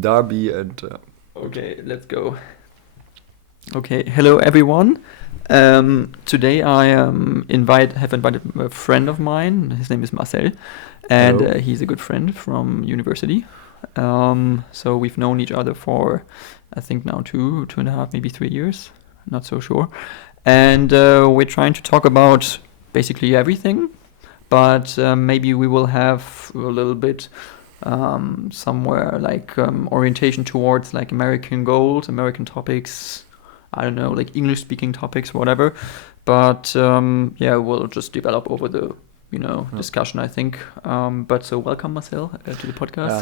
Darby and Okay, let's go. Okay, hello everyone. Today I have invited a friend of mine. His name is Marcel, and Hello. he's a good friend from university. So we've known each other for, I think now two and a half, maybe 3 years. Not so sure. And we're trying to talk about basically everything, but maybe we will have a little bit somewhere like orientation towards like American goals, American topics. I don't know, like English speaking topics, whatever. But yeah, we'll just develop over the discussion, I think. But so welcome, Marcel, to the podcast.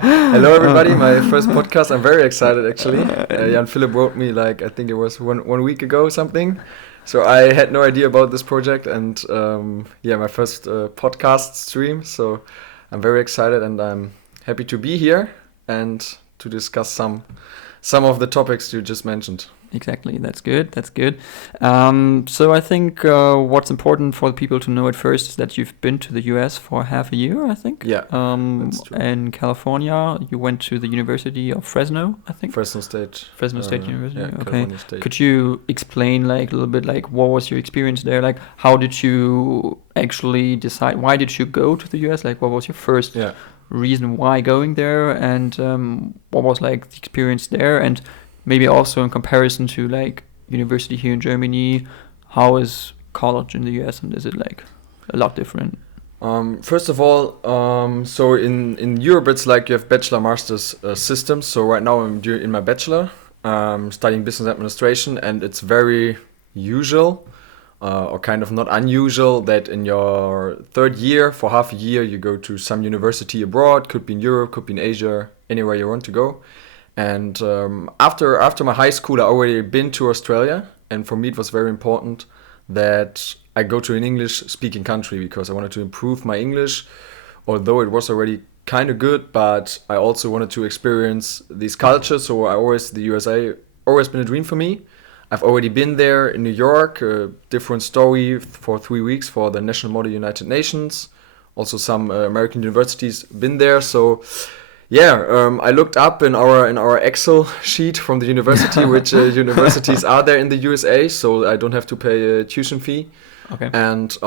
Hello, everybody. My first podcast. I'm very excited, actually. Jan Philip wrote me like I think it was one week ago, something. So I had no idea about this project, and my first podcast stream. So I'm very excited, and I'm happy to be here and to discuss some of the topics you just mentioned. Exactly, that's good. So I think what's important for the people to know at first is that you've been to the US for half a year, I think. Yeah, that's true. In California, you went to the University of Fresno, I think. Fresno State University. Yeah, Okay. California State. Could you explain like a little bit like what was your experience there? Like how did you actually decide? Why did you go to the US? Like what was your first reason why going there, and what was like the experience there, and maybe also in comparison to like university here in Germany, how is college in the US, and is it like a lot different? First of all, so in Europe it's like you have bachelor master's systems. So right now I'm in my bachelor, studying business administration, and it's very usual or kind of not unusual that in your third year, for half a year, you go to some university abroad. Could be in Europe, could be in Asia, anywhere you want to go. And after my high school, I already been to Australia, and for me it was very important that I go to an English-speaking country because I wanted to improve my English, although it was already kind of good, but I also wanted to experience these cultures. So the USA always been a dream for me. I've already been there in New York, a different story for 3 weeks for the National Model United Nations. Also some American universities been there, so. Yeah, I looked up in our Excel sheet from the university which universities are there in the USA, so I don't have to pay a tuition fee. Okay. And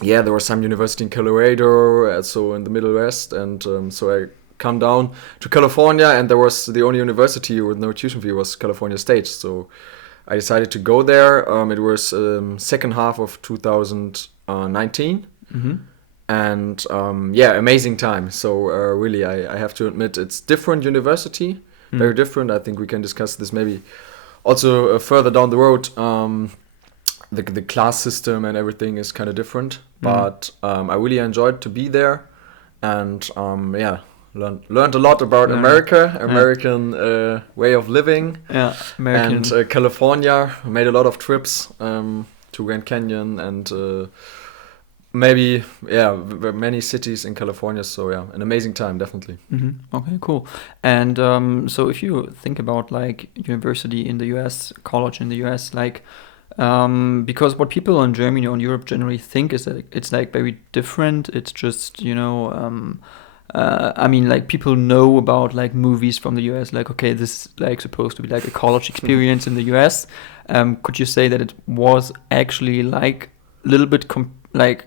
there was some university in Colorado, so in the Middle West, and so I come down to California, and there was the only university with no tuition fee was California State. So I decided to go there. It was second half of 2019. Mm-hmm. And amazing time. So really, I have to admit, it's different university, very different. I think we can discuss this maybe also further down the road. The class system and everything is kind of different, but I really enjoyed to be there, and learned a lot about American way of living. Yeah, American. And California. Made a lot of trips to Grand Canyon and. Maybe, many cities in California, so an amazing time, definitely. Mm-hmm. Okay, cool. And so if you think about like university in the US, college in the US, like because what people in Germany or in Europe generally think is that it's like very different. It's just, I mean, like people know about like movies from the US, like, okay, this is like supposed to be like a college experience in the US. Could you say that it was actually like a little bit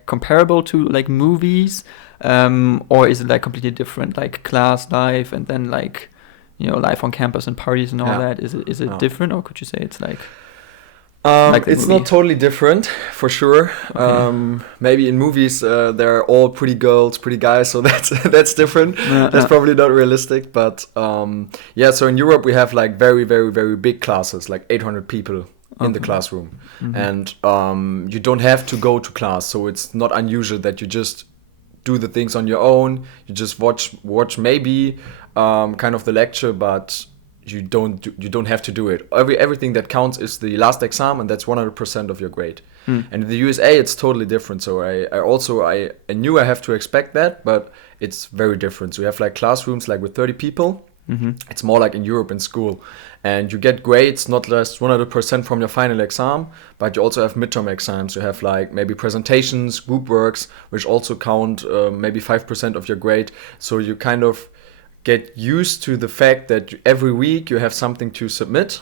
comparable to like movies, or is it like completely different, like class life and then like life on campus and parties and all that? Is it different, or could you say it's like it's not totally different for sure. Okay. Maybe in movies they're all pretty girls, pretty guys, so that's different. That's probably not realistic, but so in Europe we have like very, very, very big classes, like 800 people in the classroom. Mm-hmm. And you don't have to go to class, so it's not unusual that you just do the things on your own. You just watch maybe kind of the lecture, but you don't have to do it. Everything that counts is the last exam, and that's 100% of your grade. And in the USA it's totally different, so I knew I have to expect that, but it's very different. So you have like classrooms like with 30 people. Mm-hmm. It's more like in Europe in school, and you get grades not just 100% from your final exam, but you also have midterm exams. You have like maybe presentations, group works, which also count maybe 5% of your grade. So you kind of get used to the fact that every week you have something to submit.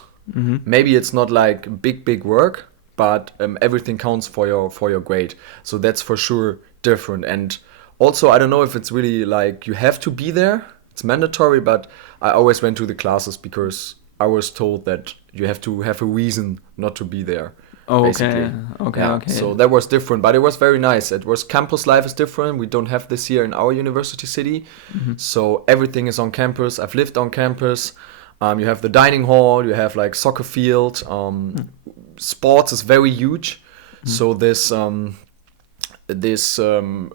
Maybe it's not like big work, but everything counts for your grade. So that's for sure different. And also, I don't know if it's really like you have to be there. It's mandatory, but I always went to the classes because I was told that you have to have a reason not to be there. Okay. So that was different, but it was very nice. It was campus life is different. We don't have this here in our university city. So everything is on campus. I've lived on campus. You have the dining hall, you have like soccer field. Sports is very huge. So this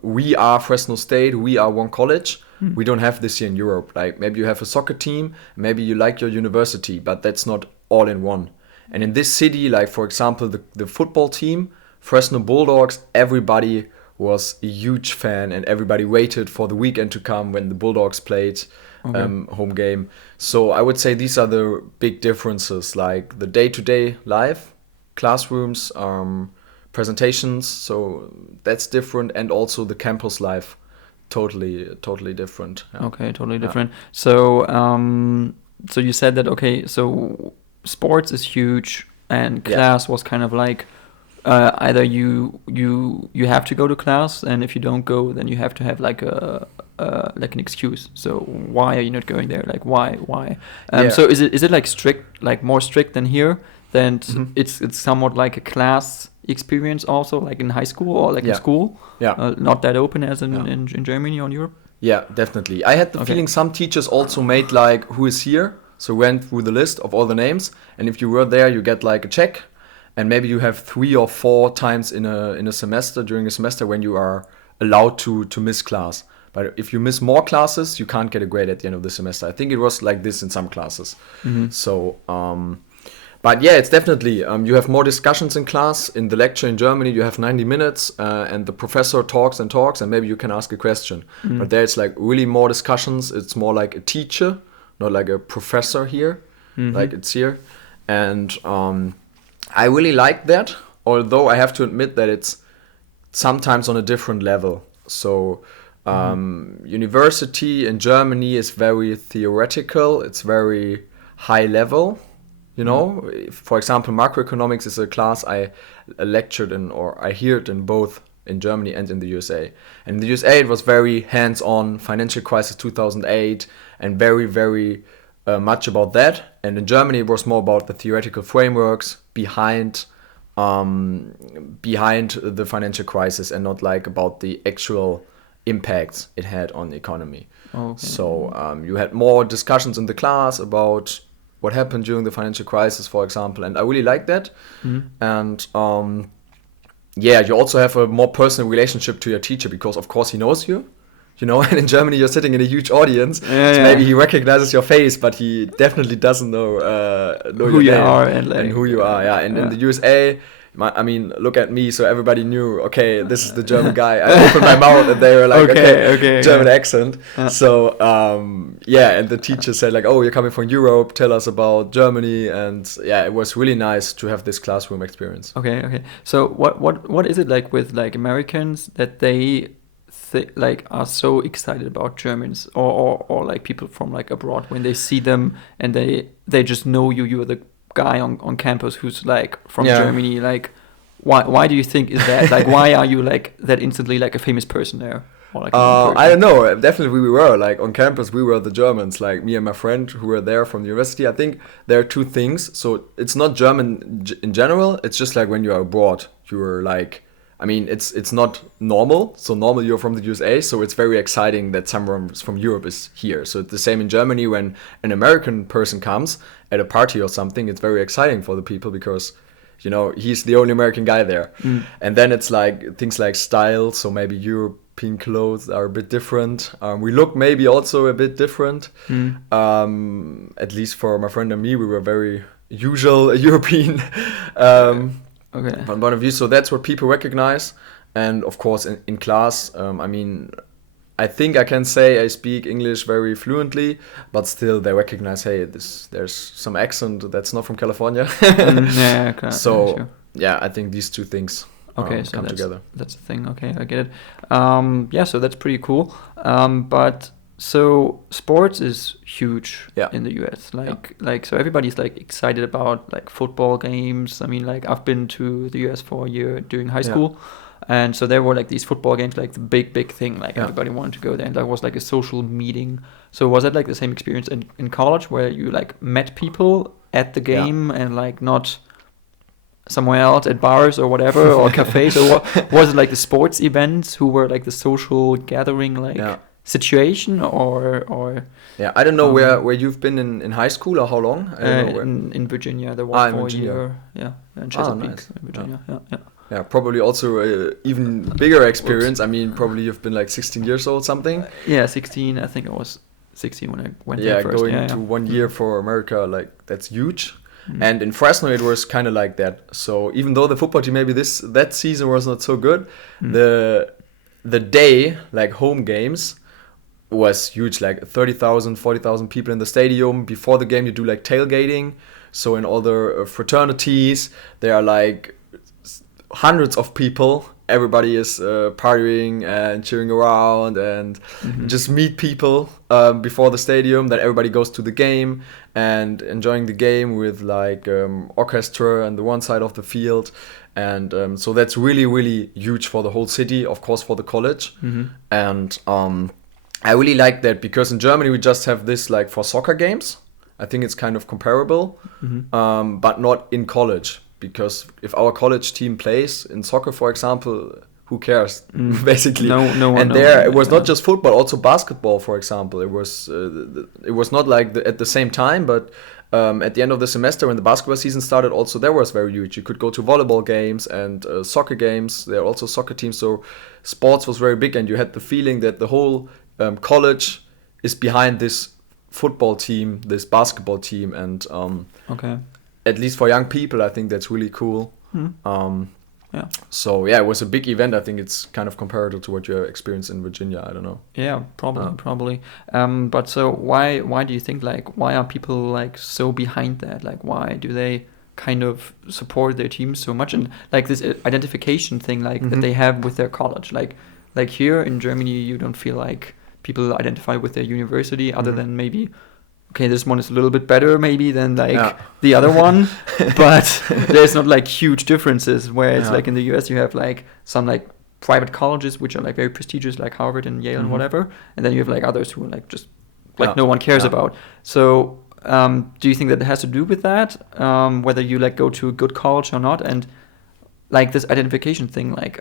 we are Fresno State, we are one college. We don't have this here in Europe. Like maybe you have a soccer team, maybe you like your university, but that's not all in one. And in this city, like for example, the football team, Fresno Bulldogs, everybody was a huge fan and everybody waited for the weekend to come when the Bulldogs played home game. So I would say these are the big differences, like the day-to-day life, classrooms, presentations. So that's different, and also the campus life, totally different. Yeah. Okay, totally different. So so you said that, okay, so sports is huge and class was kind of like either you have to go to class, and if you don't go, then you have to have like an excuse. So why are you not going there? Like why? So is it like strict, like more strict than here? Then it's somewhat like a class experience also, like in high school or like in school. Not that open as in Germany or in Europe. Yeah, definitely. I had the feeling some teachers also made like who is here. So went through the list of all the names, and if you were there, you get like a check, and maybe you have 3 or 4 times in a semester, during a semester, when you are allowed to miss class. But if you miss more classes, you can't get a grade at the end of the semester. I think it was like this in some classes. So, but yeah, it's definitely, you have more discussions in class. In the lecture in Germany, you have 90 minutes and the professor talks and maybe you can ask a question. But there it's like really more discussions. It's more like a teacher, not like a professor here, like it's here. And I really like that, although I have to admit that it's sometimes on a different level. So university in Germany is very theoretical. It's very high level. You know, for example, macroeconomics is a class I lectured in, or I heard in both in Germany and in the USA. And in the USA, it was very hands-on, financial crisis 2008, and very, very much about that. And in Germany, it was more about the theoretical frameworks behind the financial crisis, and not like about the actual impacts it had on the economy. So you had more discussions in the class about what happened during the financial crisis, for example, and I really like that. And you also have a more personal relationship to your teacher, because of course he knows you, you know, and in Germany you're sitting in a huge audience, so maybe he recognizes your face, but he definitely doesn't know who you are and who you are. And in the USA, I mean, look at me. So everybody knew, okay, this is the German guy. I opened my mouth and they were like, okay German accent. So, and the teacher said like, oh, you're coming from Europe. Tell us about Germany. And it was really nice to have this classroom experience. Okay. So what is it like with like Americans that they like are so excited about Germans or like people from like abroad when they see them and they just know you're the guy on campus who's like from Germany? Like why do you think is that? Like why are you like that instantly like a famous person there? Or like I don't know, definitely we were like on campus, we were the Germans, like me and my friend who were there from the university. I think there are two things. So it's not German in general, it's just like when you are abroad, you're like, I mean, it's not normal. So normal you're from the USA, so it's very exciting that someone from Europe is here. So it's the same in Germany when an American person comes at a party or something. It's very exciting for the people because, you know, he's the only American guy there. And then it's like things like style. So maybe European clothes are a bit different. We look maybe also a bit different. At least for my friend and me, we were very usual European. Point of view, so that's what people recognize. And of course in class, I mean, I think I can say I speak English very fluently, but still they recognize, hey, there's some accent that's not from California. So I think these two things so come together. That's the thing. Okay, I get it. So that's pretty cool. But So sports is huge Yeah. in the US. So everybody's like excited about like football games. I mean, like I've been to the US for a year during high school, and so there were like these football games, like the big thing. Like everybody wanted to go there, and that was like a social meeting. So was it like the same experience in college where you like met people at the game and like not somewhere else at bars or whatever or cafes, or was it like the sports events who were like the social gathering situation or I don't know where you've been in high school or how long. I don't know where. In Virginia there was for a Virginia. year in Chesapeake, nice. in Virginia. Yeah, probably also a even bigger experience. I mean, probably you've been like 16 years old, something. 16. I think I was 16 when I went there first. Going to 1 year for America, like that's huge. And in Fresno, it was kind of like that. So even though the football team maybe that season was not so good, the day, like home games, was huge. Like 30,000, 40,000 people in the stadium. Before the game, you do like tailgating. So in all the fraternities, there are like hundreds of people. Everybody is partying and cheering around and just meet people before the stadium. Then everybody goes to the game and enjoying the game with like orchestra on the one side of the field. And so that's really, really huge for the whole city, of course, for the college. And I really like that because in Germany we just have this like for soccer games. I think it's kind of comparable, but not in college. Because if our college team plays in soccer, for example, who cares? Basically, no one. And there, it was not just football, also basketball, for example. It was not like at the same time, but at the end of the semester when the basketball season started, also there was very huge. You could go to volleyball games and soccer games. There are also soccer teams, so sports was very big, and you had the feeling that the whole college is behind this football team, this basketball team, and at least for young people, I think that's really cool. So it was a big event. I think it's kind of comparable to what you experienced in Virginia. I don't know. Yeah, probably. But so why do you think like why are people like so behind that? Like why do they kind of support their teams so much and like this identification thing like that they have with their college? Like here in Germany, you don't feel like people identify with their university other than maybe. Okay, this one is a little bit better maybe than like the other one, but there's not like huge differences. Whereas like in the US, you have like some like private colleges which are like very prestigious, like Harvard and Yale and whatever, and then you have like others who are like just like no one cares about. So do you think that it has to do with that, whether you like go to a good college or not, and like this identification thing, like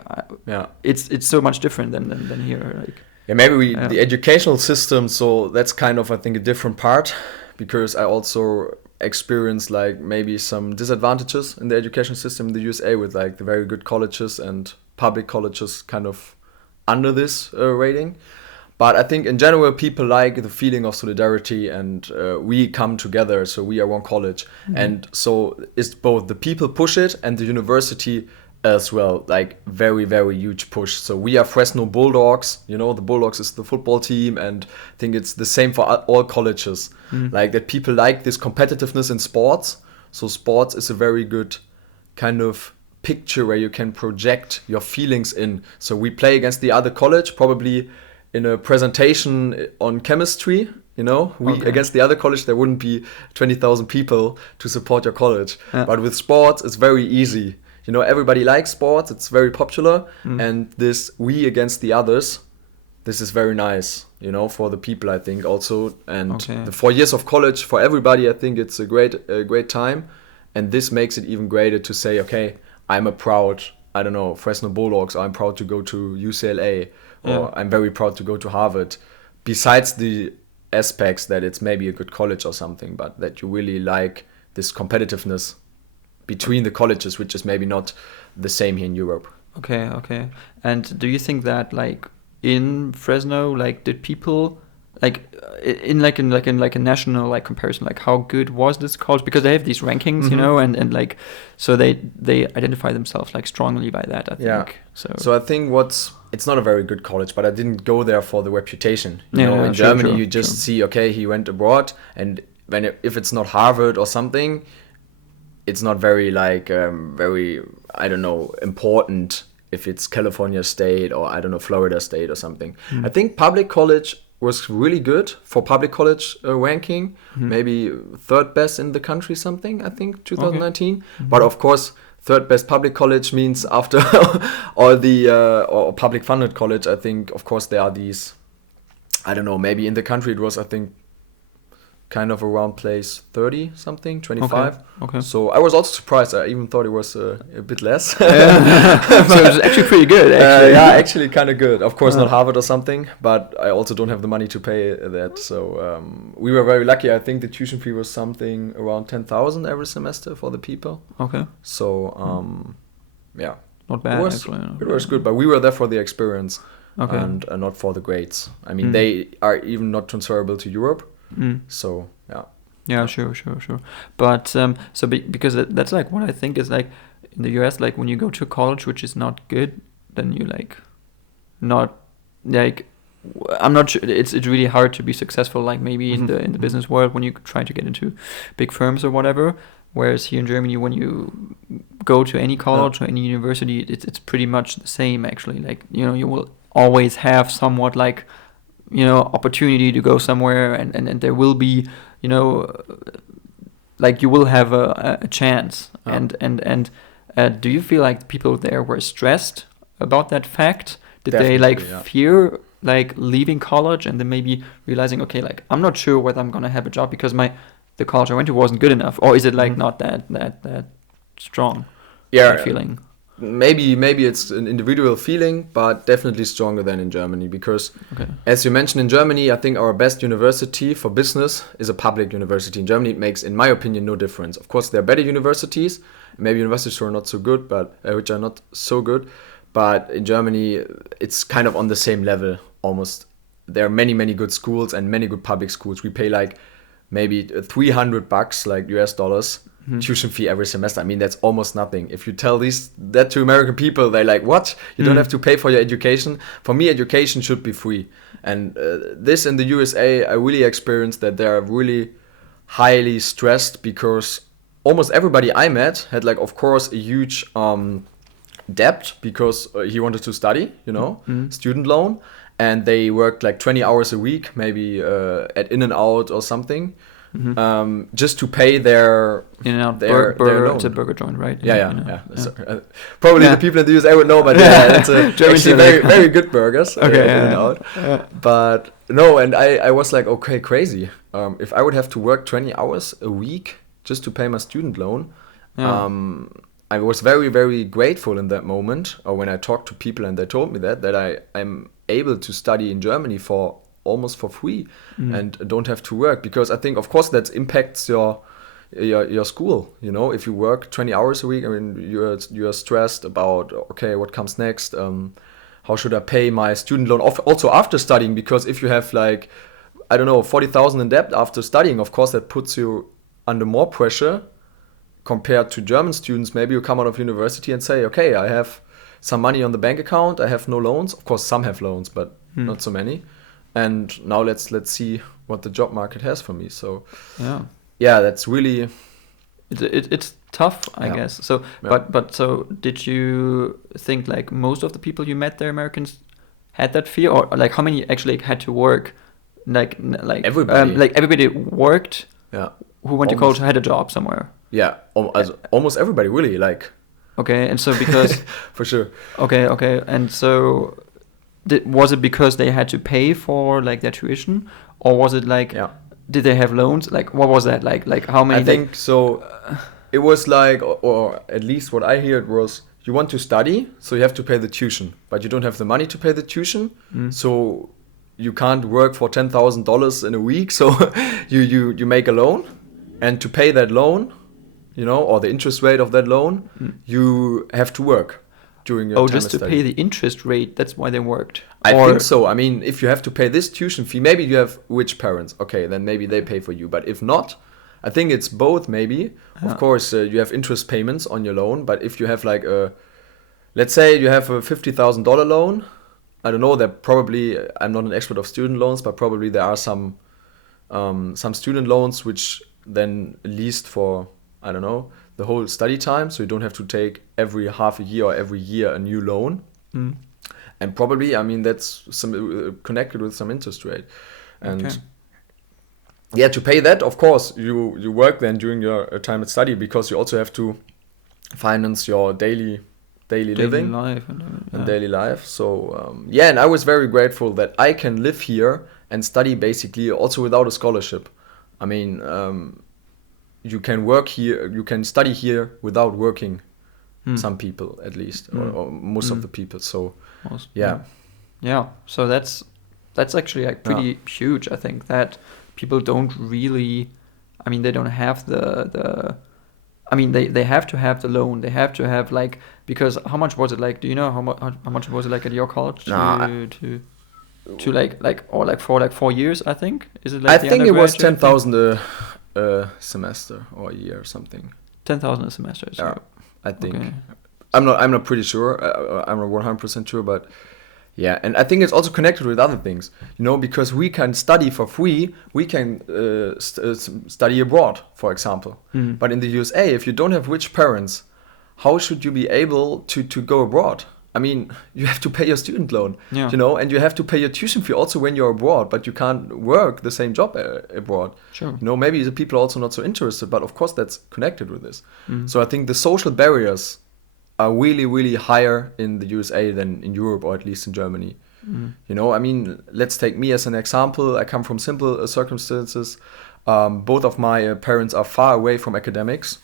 it's so much different than here, like. Yeah, maybe the educational system, so that's kind of, I think, a different part, because I also experienced like maybe some disadvantages in the education system in the USA with like the very good colleges and public colleges kind of under this rating. But I think in general, people like the feeling of solidarity and we come together, so we are one college. And so it's both the people push it and the university as well, like very, very huge push. So we are Fresno Bulldogs, the Bulldogs is the football team, and I think it's the same for all colleges. Like that people like this competitiveness in sports. So sports is a very good kind of picture where you can project your feelings in. So we play against the other college, probably in a presentation on chemistry, against the other college, there wouldn't be 20,000 people to support your college. But with sports, it's very easy. Everybody likes sports, it's very popular, and this we against the others, this is very nice, for the people, I think, also. And the 4 years of college, for everybody, I think it's a great time. And this makes it even greater to say, okay, I'm a proud, Fresno Bulldogs, or I'm proud to go to UCLA, or I'm very proud to go to Harvard. Besides the aspects that it's maybe a good college or something, but that you really like this competitiveness between the colleges, which is maybe not the same here in Europe. Okay. And do you think that like in Fresno, like did people like in a national like comparison, like how good was this college? Because they have these rankings, and like so they identify themselves like strongly by that, I think. So I think it's not a very good college, but I didn't go there for the reputation. In Germany you just see, okay, he went abroad, and if it's not Harvard or something, it's not very important if it's California State or Florida State or something. I think public college was really good for public college ranking, maybe third best in the country, something, I think, 2019. But of course, third best public college means after all the or public funded college, I think, of course, there are these, I don't know, maybe in the country it was, I think, kind of around place 30 something, 25. Okay. So I was also surprised. I even thought it was a bit less. So it was actually pretty good, actually. Yeah, actually kind of good. Of course, not Harvard or something, but I also don't have the money to pay that. So we were very lucky. I think the tuition fee was something around 10,000 every semester for the people. Okay. So yeah. Not bad, actually. It was good, but we were there for the experience and not for the grades. I mean, they are even not transferable to Europe. So yeah, sure. But because that's like what I think is like in the US, like when you go to college which is not good, then you like not like, I'm not sure, it's really hard to be successful, like maybe in the business world when you try to get into big firms or whatever. Whereas here in Germany, when you go to any college or any university, it's pretty much the same actually. Like, you know, you will always have somewhat like, you know, opportunity to go somewhere, and there will be, you know, like you will have a chance. And do you feel like people there were stressed about that fact? Did they like fear like leaving college and then maybe realizing, okay, like I'm not sure whether I'm gonna have a job because the college I went to wasn't good enough, or is it like not that strong? Yeah, feeling. Maybe it's an individual feeling, but definitely stronger than in Germany because, as you mentioned, in Germany, I think our best university for business is a public university. In Germany, it makes, in my opinion, no difference. Of course, there are better universities, maybe universities who are not so good, but which are not so good. But in Germany, it's kind of on the same level almost. There are many good schools and many good public schools. We pay like maybe $300, like US dollars. Tuition fee every semester. I mean, that's almost nothing. If you tell that to American people, they're like, what? You don't have to pay for your education? For me, education should be free. And this in the USA, I really experienced that they're really highly stressed because almost everybody I met had like, of course, a huge debt because he wanted to study, you know, student loan. And they worked like 20 hours a week, maybe at In-N-Out or something. Just to pay their In-N-Out their loan. It's a burger joint, right? Yeah. Probably the people in the US I would know, but it's actually very good burgers. In-N-Out. But no, and I was like, okay, crazy. If I would have to work 20 hours a week just to pay my student loan, I was very grateful in that moment, or when I talked to people and they told me that I'm able to study in Germany almost for free and don't have to work, because I think, of course, that impacts your school. You know, if you work 20 hours a week, I mean, you're stressed about, okay, what comes next? How should I pay my student loan? Also after studying, because if you have like, I don't know, 40,000 in debt after studying, of course, that puts you under more pressure compared to German students. Maybe you come out of university and say, okay, I have some money on the bank account, I have no loans. Of course, some have loans, but not so many. And now let's see what the job market has for me. So that's really it's tough, I guess. So but so did you think like most of the people you met there, Americans, had that fear, or like how many actually had to work? Like everybody. Like everybody worked. Yeah. Who went to college had a job somewhere. Yeah, almost everybody really like. Okay, and so because for sure. Okay, and so. Was it because they had to pay for like their tuition, or was it like did they have loans? Like what was that like? Like how many? I think so. It was like, or at least what I heard was, you want to study, so you have to pay the tuition, but you don't have the money to pay the tuition, so you can't work for $10,000 in a week. So you make a loan, and to pay that loan, you know, or the interest rate of that loan, you have to work. Just to pay the interest rate, that's why they worked. I think so. I mean, if you have to pay this tuition fee, maybe you have rich parents. Okay, then maybe they pay for you. But if not, I think it's both maybe. Of course, you have interest payments on your loan. But if you have like let's say you have a $50,000 loan. I don't know, I'm not an expert of student loans, but probably there are some student loans which then leased for, I don't know, the whole study time, so you don't have to take every half a year or every year a new loan. And probably, I mean, that's some connected with some interest rate. And Okay. yeah, to pay that, of course, you work then during your time at study, because you also have to finance your daily living life and and daily life. So yeah, and I was very grateful that I can live here and study basically also without a scholarship. I mean, you can work here, you can study here without working. Some people, at least, or most of the people. So yeah. So that's actually like pretty huge. I think that people don't really. I mean, they don't have the. I mean, they have to have the loan. They have to have like, because how much was it like? Do you know how much was it like at your college to like for 4 years? I think, is it like I think it was undergraduate 10,000 a semester or a year or something. 10,000 a semester. So. Yeah, I think. Okay. I'm not pretty sure. I'm not 100% sure, but yeah, and I think it's also connected with other things, you know, because we can study for free. We can study abroad, for example. But in the USA, if you don't have rich parents, how should you be able to go abroad? I mean, you have to pay your student loan, you know, and you have to pay your tuition fee also when you're abroad, but you can't work the same job abroad. Sure. You know, maybe the people are also not so interested, but of course that's connected with this. So I think the social barriers are really, really higher in the USA than in Europe, or at least in Germany. You know, I mean, let's take me as an example. I come from simple circumstances. Both of my parents are far away from academics.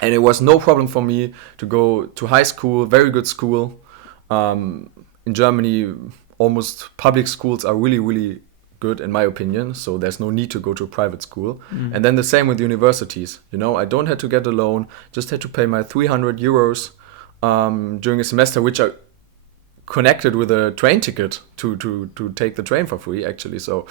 And it was no problem for me to go to high school, very good school. In Germany, almost public schools are really, really good, in my opinion. So there's no need to go to a private school. And then the same with universities. You know, I don't have to get a loan, just had to pay my 300 euros during a semester, which are connected with a train ticket to take the train for free, actually. So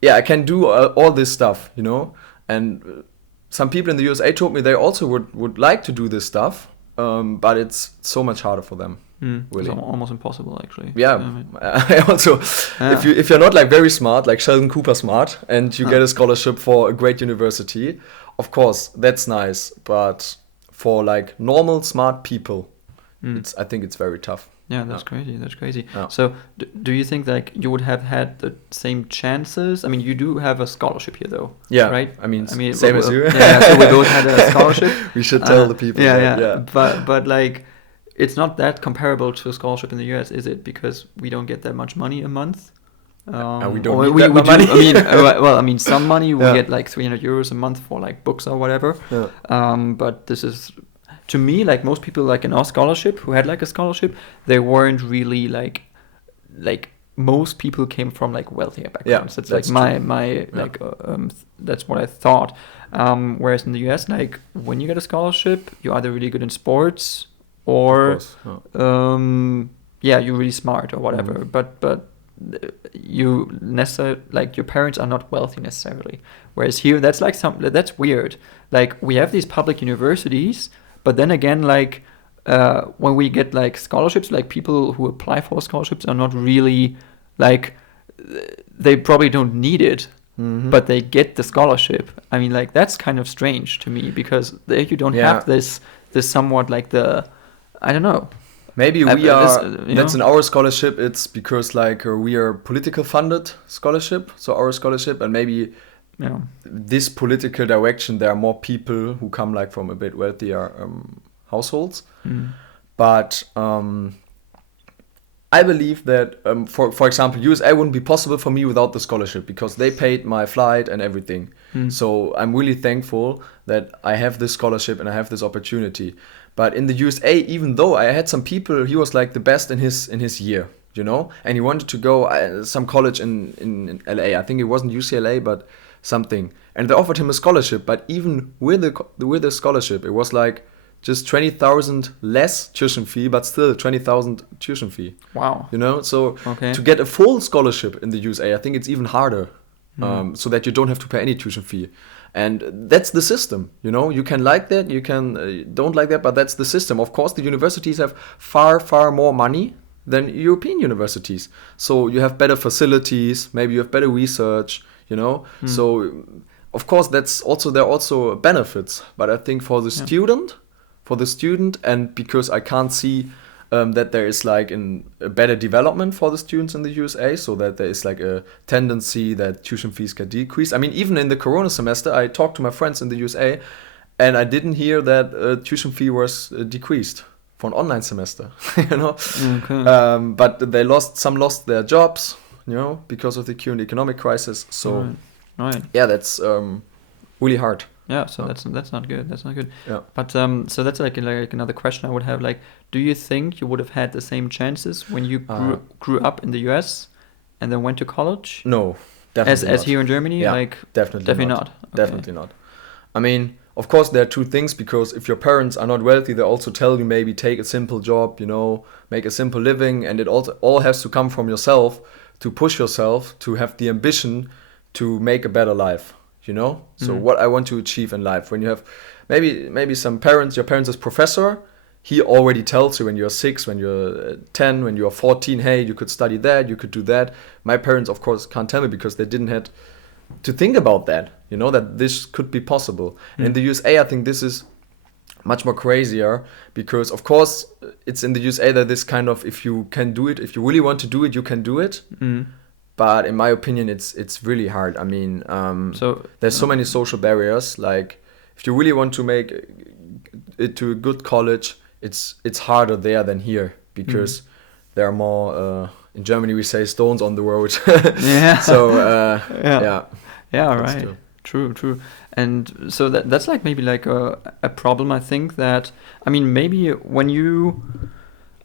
yeah, I can do all this stuff, you know. And some people in the USA told me they also would like to do this stuff, but it's so much harder for them. Really. It's almost impossible, actually. Yeah, I also, if you're not like very smart, like Sheldon Cooper smart, and you get a scholarship for a great university, of course that's nice. But for like normal smart people, I think it's very tough. Yeah, that's crazy. That's crazy. Yeah. So, do you think like you would have had the same chances? I mean, you do have a scholarship here, though. Yeah, right. I mean same as you. Yeah, so we both had a scholarship. We should tell the people. Yeah. But like, it's not that comparable to a scholarship in the US, is it? Because we don't get that much money a month. We don't need that much money. I mean, well, I mean, some money we get like 300 euros a month for like books or whatever. Yeah. But this is, to me, like most people like in our scholarship who had like a scholarship, they weren't really like most people came from like wealthier backgrounds. Yeah, that's like my like that's what I thought. Whereas in the US, like when you get a scholarship, you're either really good in sports or you're really smart or whatever. But you necessarily, like, your parents are not wealthy necessarily. Whereas here, that's like that's weird. Like, we have these public universities, but then again, like when we get like scholarships, like people who apply for scholarships are not really like, they probably don't need it, but they get the scholarship. I mean, like, that's kind of strange to me, because there you don't have this somewhat like the, I don't know. Maybe we are, that's in our scholarship, it's because like we are political funded scholarship, so our scholarship, and maybe this political direction, there are more people who come like from a bit wealthier households. But I believe that, for example, USA wouldn't be possible for me without the scholarship, because they paid my flight and everything. So I'm really thankful that I have this scholarship and I have this opportunity. But in the USA, even though I had some people, he was like the best in his year, you know, and he wanted to go some college in LA. I think it wasn't UCLA, but something. And they offered him a scholarship. But even with the scholarship, it was like just 20,000 less tuition fee, but still 20,000 tuition fee. Wow. You know, so to get a full scholarship in the USA, I think it's even harder, so that you don't have to pay any tuition fee. And that's the system, you know. You can like that, you can don't like that, but that's the system. Of course, the universities have far, far more money than European universities. So you have better facilities, maybe you have better research, you know. So, of course, there are also benefits. But I think for the student, and because I can't see that there is like a better development for the students in the USA, so that there is like a tendency that tuition fees get decreased. I mean, even in the Corona semester, I talked to my friends in the USA, and I didn't hear that tuition fee was decreased for an online semester, you know. Okay. But some lost their jobs, you know, because of the current economic crisis. So, right. yeah, that's really hard. Yeah, so that's not good. That's not good. Yeah. But so that's like another question I would have. Like, do you think you would have had the same chances when you grew up in the US and then went to college? No, definitely as not. here in Germany. Yeah, like definitely not. Okay. Definitely not. I mean, of course, there are two things, because if your parents are not wealthy, they also tell you maybe take a simple job, you know, make a simple living, and it all has to come from yourself, to push yourself, to have the ambition to make a better life, you know. So what I want to achieve in life, when you have maybe some parents, your parents is professor, he already tells you when you're 6, when you're 10, when you're 14, hey, you could study that, you could do that. My parents, of course, can't tell me, because they didn't have to think about that, you know, that this could be possible. In the USA, I think this is much more crazier, because of course it's in the USA that this kind of, if you can do it, if you really want to do it, you can do it. But in my opinion, it's really hard. I mean, there's so many social barriers. Like, if you really want to make it to a good college, it's harder there than here, because there are more, in Germany we say, stones on the road. Yeah. So yeah, right. True. And so that's like maybe like a problem. I think that, I mean, maybe when you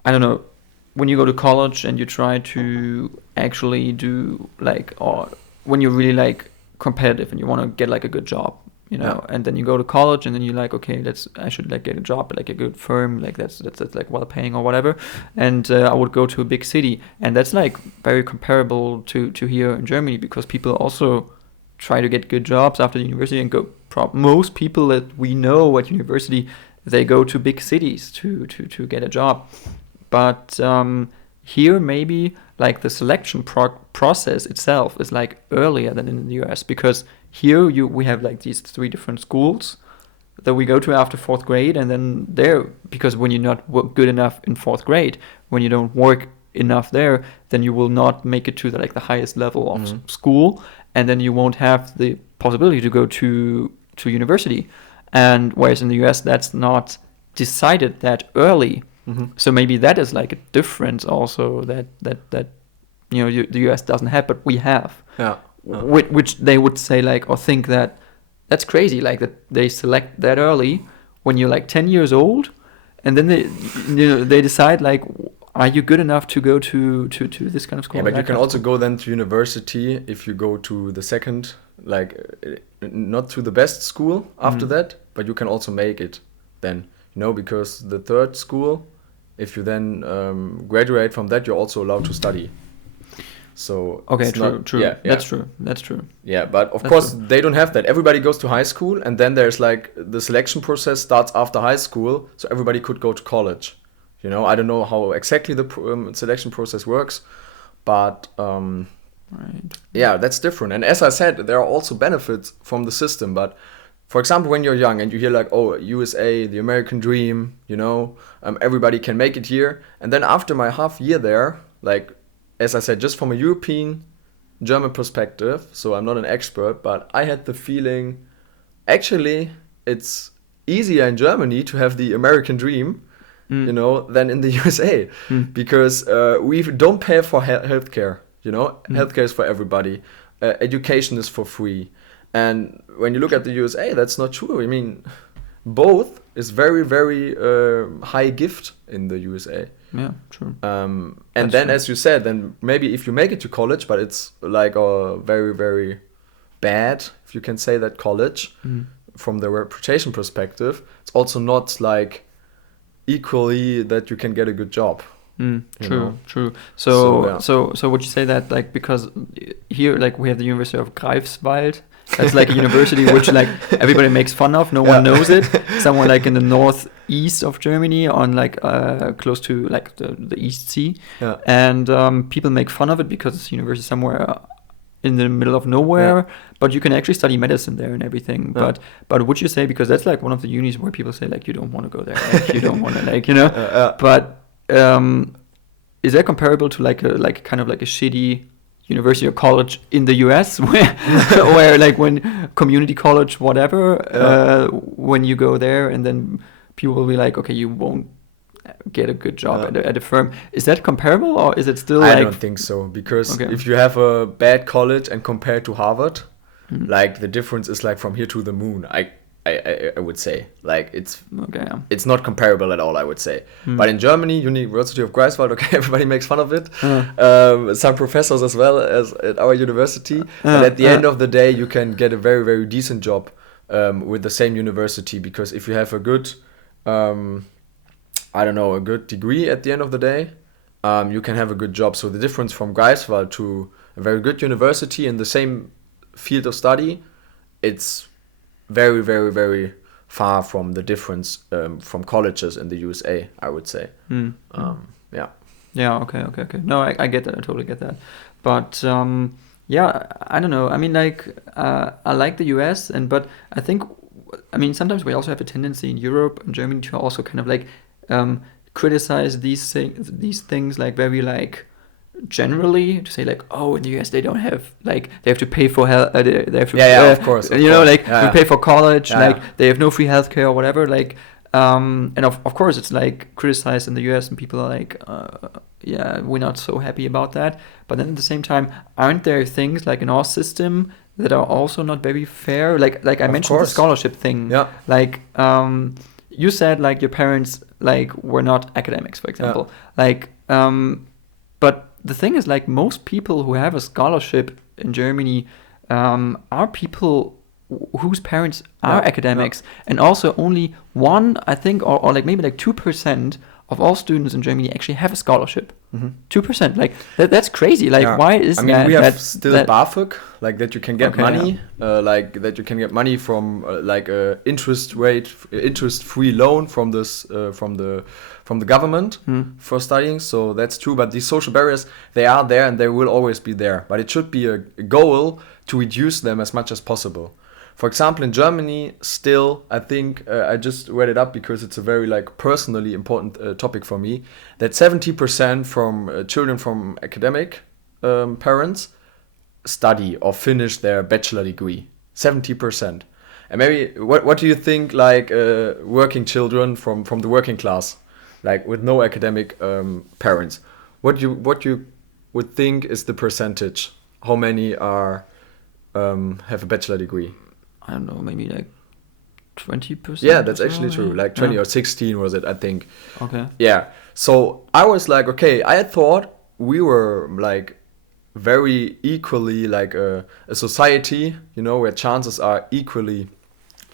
go to college and you try to actually do like, or when you're really like competitive and you want to get like a good job, you know, and then you go to college and then you're like, okay, I should like get a job at like a good firm, like that's like well paying or whatever, and I would go to a big city, and that's like very comparable to here in Germany, because people also try to get good jobs after the university and go. Most people that we know at university, they go to big cities to get a job, but here maybe like the selection process itself is like earlier than in the US, because here we have like these 3 different schools that we go to after 4th grade, and then there, because when you're not good enough in 4th grade, when you don't work enough there, then you will not make it to the highest level of school, and then you won't have the possibility to go to university. And whereas in the US that's not decided that early. So maybe that is like a difference also that you know the US doesn't have, but we have. Yeah. Which they would say like, or think that that's crazy, like that they select that early when you're like 10 years old, and then they decide like, are you good enough to go to this kind of school? Yeah, but you can also go then to university if you go to the second, like not to the best school after that, but you can also make it then, you know, because the 3rd school, if you then graduate from that, you're also allowed to study. So okay, true. Yeah. That's true. Yeah, but of course they don't have that. Everybody goes to high school, and then there's like the selection process starts after high school, so everybody could go to college. You know, I don't know how exactly the selection process works, but right. Yeah, that's different. And as I said, there are also benefits from the system. But for example, when you're young and you hear like, oh, USA, the American dream, you know, everybody can make it here. And then after my half year there, like, as I said, just from a European German perspective, so I'm not an expert, but I had the feeling, actually, it's easier in Germany to have the American dream, you know, than in the USA, because we don't pay for healthcare, you know, healthcare is for everybody, education is for free. And when you look at the USA, that's not true. I mean, both is very, very high gift in the USA. Yeah, true. And That's then, true. as you said, then maybe if you make it to college, but it's like a very, very bad, if you can say that, college, from the reputation perspective, it's also not like equally that you can get a good job. True. So would you say that like, because here like we have the University of Greifswald, that's like a university which like everybody makes fun of, no one knows it, somewhere like in the northeast of Germany, on like close to like the East Sea, and people make fun of it because it's a university somewhere in the middle of nowhere, but you can actually study medicine there and everything. But would you say, because that's like one of the unis where people say like you don't want to go there, like you don't want to like, you know, but is that comparable to like a kind of like a shitty university or college in the US where like when community college whatever when you go there and then people will be like, okay, you won't get a good job at a firm. Is that comparable, or is it still I don't think so, because if you have a bad college and compare to Harvard, like the difference is like from here to the moon. I would say like it's not comparable at all, I would say. But in Germany, University of Greifswald, okay, everybody makes fun of it. Some professors as well as at our university. But at the end of the day, you can get a very, very decent job with the same university, because if you have a good, a good degree at the end of the day, you can have a good job. So the difference from Greifswald to a very good university in the same field of study, it's very, very, very far from the difference from colleges in the USA, I would say. Yeah, okay. No, I get that. I totally get that. But I don't know. I mean, like, I like the US, but I think, sometimes we also have a tendency in Europe and Germany to also kind of like criticize these things like very like generally, to say like, oh, in the US they don't have, like, they have to pay for health, they have to of course, we pay for college, they have no free healthcare or whatever, like, and of course it's like criticized in the US and people are like, we're not so happy about that. But then at the same time, aren't there things like in our system that are also not very fair? Like I mentioned the scholarship thing. Like you said, like, your parents like were not academics, for example. Like but the thing is, like, most people who have a scholarship in Germany are people whose parents are academics, and also only one, I think, or like maybe like 2% of all students in Germany actually have a scholarship. 2%, like that's crazy. Like, why is that? We have still BAföG, like that you can get money, like that you can get money from like a interest-free loan from this from the government for studying. So that's true. But these social barriers, they are there and they will always be there. But it should be a goal to reduce them as much as possible. For example, in Germany, still, I think, I just read it up because it's a very like personally important topic for me, that 70% from children from academic parents study or finish their bachelor degree. 70%. And maybe, what do you think, like working children from the working class, like with no academic parents? What you would think is the percentage? How many are have a bachelor degree? I don't know, maybe like 20%. Yeah, that's actually true. Like 20 or 16 was it, I think. Okay. Yeah. So I was like, okay, I thought we were like very equally like a society, where chances are equally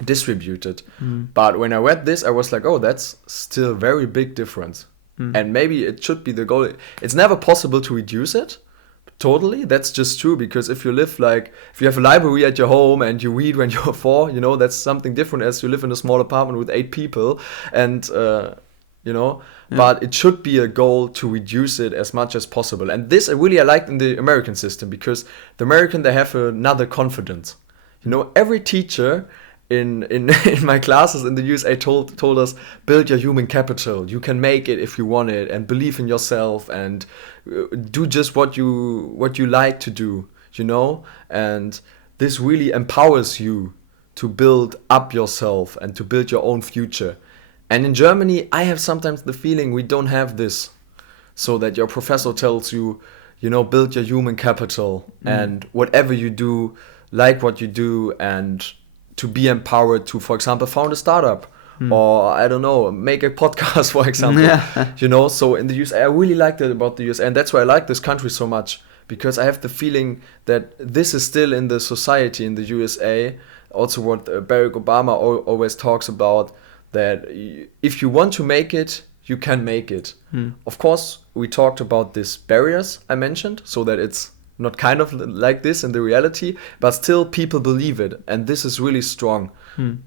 distributed. But when I read this, I was like, oh, that's still a very big difference. And maybe it should be the goal. It's never possible to reduce it. Totally, that's just true, because if you live like, if you have a library at your home and you read when you're 4, that's something different as you live in a small apartment with 8 people, and but it should be a goal to reduce it as much as possible. And this I liked in the American system, because the American, they have another confidence. Every teacher in my classes in the USA told us, build your human capital. You can make it if you want it, and believe in yourself, and do just what you like to do, and this really empowers you to build up yourself and to build your own future. And in Germany, I have sometimes the feeling we don't have this, so that your professor tells you, build your human capital, and whatever you do, like what you do, and to be empowered to, for example, found a startup, or I don't know, make a podcast, for example. So in the USA, I really liked it about the USA, and that's why I like this country so much, because I have the feeling that this is still in the society in the USA. Also, what Barack Obama always talks about, that if you want to make it, you can make it. Of course, we talked about these barriers I mentioned, so that it's not kind of like this in the reality, but still people believe it, and this is really strong in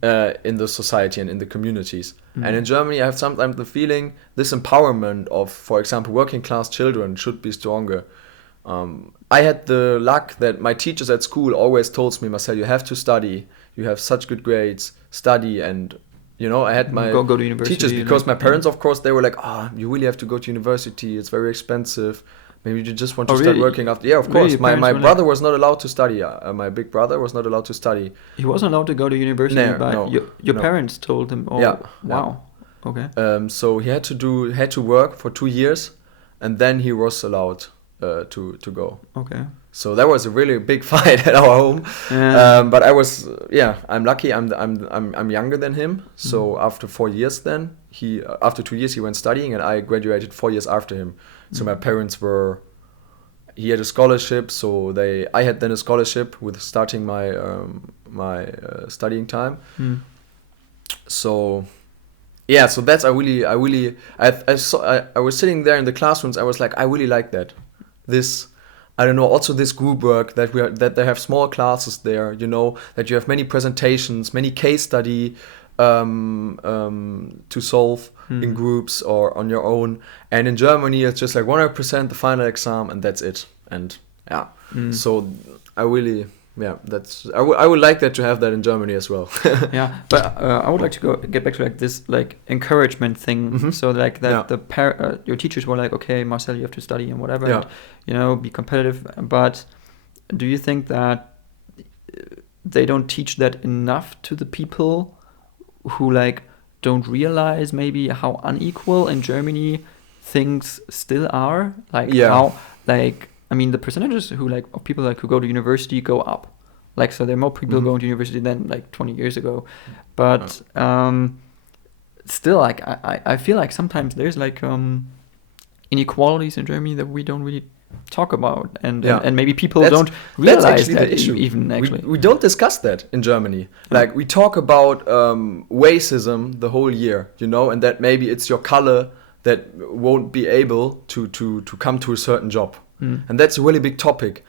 the society and in the communities. And in Germany, I have sometimes the feeling this empowerment of, for example, working class children should be stronger. I had the luck that my teachers at school always told me, Marcel, you have to study, you have such good grades, study, and I had my go to university, teachers, because my parents, of course, they were like, you really have to go to university. It's very expensive. Maybe you just want to start working after. Yeah, of course. Really? My brother was not allowed to study. My big brother was not allowed to study. He wasn't allowed to go to university, your parents told him. Oh, yeah. Wow. Okay. So he had to work for 2 years, and then he was allowed to go. Okay. So that was a really big fight at our home. Yeah. But I was, I'm lucky. I'm younger than him. So after 4 years, then after 2 years he went studying, and I graduated 4 years after him. So my parents he had a scholarship. So I had then a scholarship with starting my studying time. So. Yeah, so that's I was sitting there in the classrooms. I was like, I really like that. This, I don't know. Also, this group work that they have small classes there. That you have many presentations, many case study to solve in groups or on your own. And in Germany, it's just like 100% the final exam, and that's it. And so I really. Yeah, I would like that to have that in Germany as well. Yeah, but I would like to get back to like this like encouragement thing. Mm-hmm. So like that your teachers were like, okay, Marcel, you have to study and whatever, and, be competitive. But do you think that they don't teach that enough to the people who like don't realize maybe how unequal in Germany things still are? Like how like. I mean, the percentages of people who go to university go up. Like, so there are more people going to university than like 20 years ago. But still, like, I feel like sometimes there's like inequalities in Germany that we don't really talk about. And maybe people don't realize that even actually. We don't discuss that in Germany. Like, we talk about racism the whole year, and that maybe it's your color that won't be able to come to a certain job. And that's a really big topic.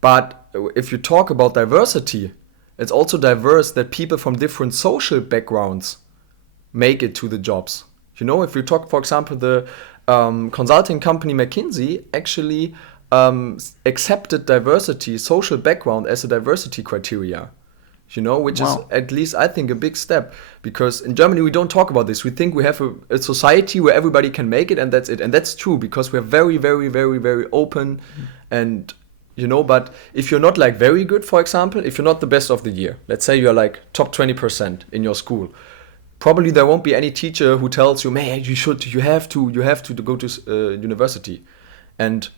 But if you talk about diversity, it's also diverse that people from different social backgrounds make it to the jobs. If you talk, for example, the consulting company McKinsey actually accepted diversity, social background as a diversity criteria. Which is at least, I think, a big step. Because in Germany, we don't talk about this. We think we have a society where everybody can make it, and that's it. And that's true, because we're very, very, very, very open. And, but if you're not like very good, for example, if you're not the best of the year, let's say you're like top 20% in your school, probably there won't be any teacher who tells you, man, you have to go to university. And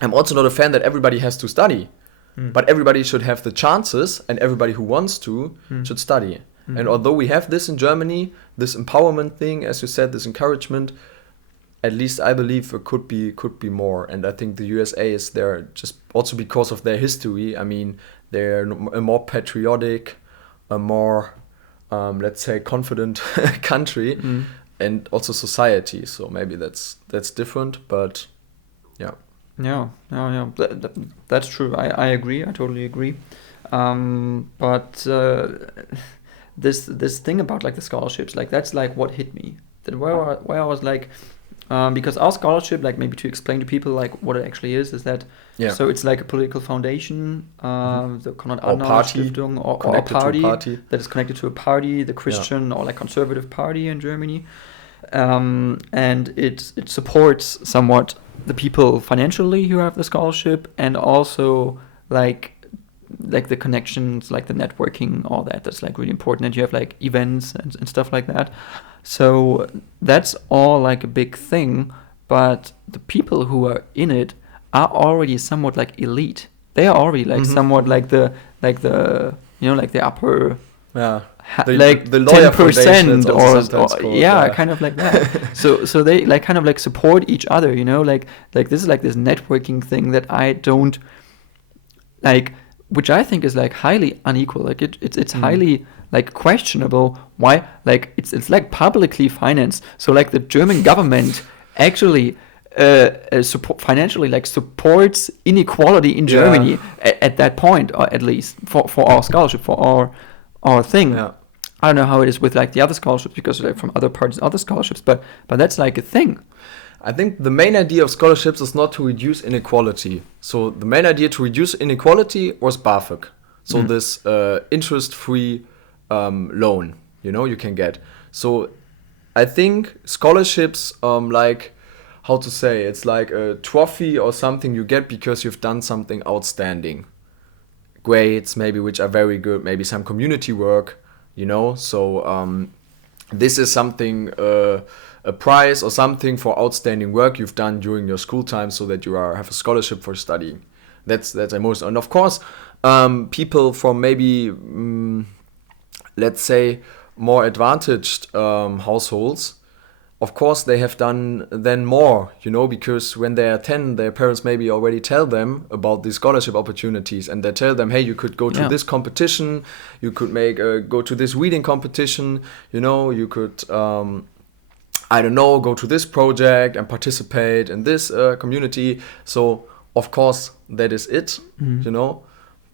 I'm also not a fan that everybody has to study. But everybody should have the chances, and everybody who wants to should study. And although we have this in Germany, this empowerment thing, as you said, this encouragement, at least I believe it could be more. And I think the USA is there just also because of their history. I mean, they're a more patriotic, a more, let's say, confident country, and also society. So maybe that's different, but yeah. Yeah. That's true. I agree. I totally agree. But this thing about like the scholarships, like that's like what hit me. That where I was like, because our scholarship, like maybe to explain to people like what it actually is that so it's like a political foundation, the Konrad-Adenauer-Stiftung or a party that is connected to a party, the Christian or like conservative party in Germany, and it supports somewhat the people financially who have the scholarship, and also like the connections, like the networking, all that's like really important, and you have like events and stuff like that. So that's all like a big thing, but the people who are in it are already somewhat like elite. They are already like somewhat like the like the upper like the 10% or kind of like that. so they like kind of like support each other, like this is like this networking thing that I don't like, which I think is like highly unequal. Like it's highly like questionable. Why? Like it's like publicly financed. So like the German government actually financially like supports inequality in Germany at that point, or at least for our scholarship, for our thing. I don't know how it is with like the other scholarships, because like from other parties, other scholarships, but that's like a thing. I think the main idea of scholarships is not to reduce inequality. So the main idea to reduce inequality was BAföG. So this interest-free loan. you can get. So I think scholarships, like, how to say, it's like a trophy or something you get because you've done something outstanding. Grades, maybe, which are very good, maybe some community work, So this is something, a prize or something for outstanding work you've done during your school time, so that you have a scholarship for studying. That's the most. And of course, people from maybe, let's say, more advantaged households, of course they have done then more, because when they are 10, their parents maybe already tell them about these scholarship opportunities, and they tell them, hey, you could go to this competition, you could go to this reading competition, you could, I don't know, go to this project and participate in this community. So of course that is it,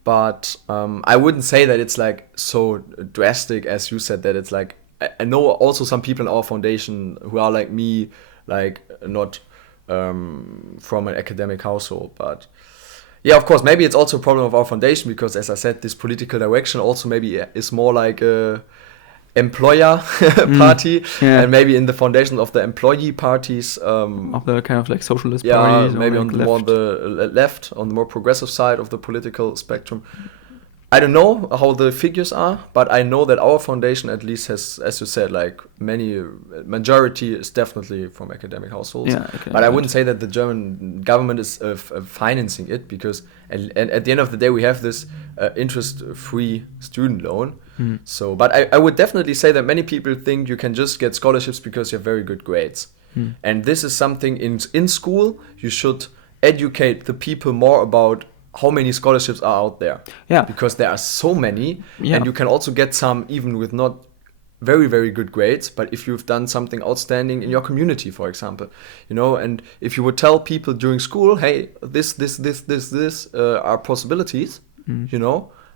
But I wouldn't say that it's like so drastic as you said, that it's like, I know also some people in our foundation who are like me, like not from an academic household. But yeah, of course, maybe it's also a problem of our foundation, because as I said, this political direction also maybe is more like a employer party, and maybe in the foundation of the employee parties, of the kind of like socialist parties, maybe like on more the left, on the more progressive side of the political spectrum. I don't know how the figures are, but I know that our foundation at least has, as you said, like majority is definitely from academic households. Yeah, okay, but I wouldn't say that the German government is financing it, because at the end of the day we have this interest-free student loan. So, but I would definitely say that many people think you can just get scholarships because you have very good grades. And this is something in school you should educate the people more about how many scholarships are out there. Yeah. Because there are so many, Yeah. and you can also get some even with not very, very good grades, but if you've done something outstanding in your community, for example, and if you would tell people during school, hey, this are possibilities,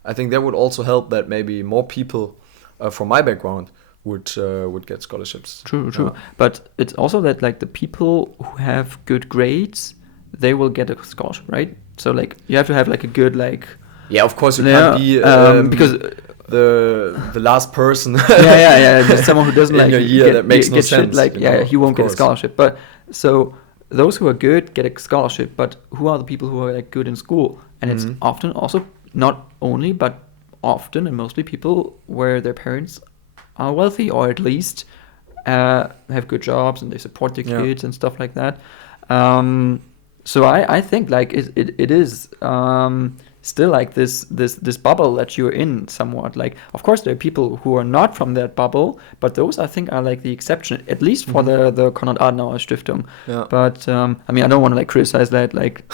I think that would also help, that maybe more people from my background would get scholarships. True. But it's also that like the people who have good grades, they will get a scholarship, right? So like you have to have like a good like. Yeah, of course you can't be because the last person. There's someone who doesn't in like your year, that makes no get sense. Shit, like he won't get a scholarship. But so those who are good get a scholarship. But who are the people who are like good in school? And it's often also not only, but often and mostly people where their parents are wealthy, or at least have good jobs and they support their kids and stuff like that. So I think like it is still like this bubble that you're in somewhat. Like, of course there are people who are not from that bubble, but those I think are like the exception, at least for the Konrad-Adenauer-Stiftung. Yeah. But I mean, I don't want to like criticize that like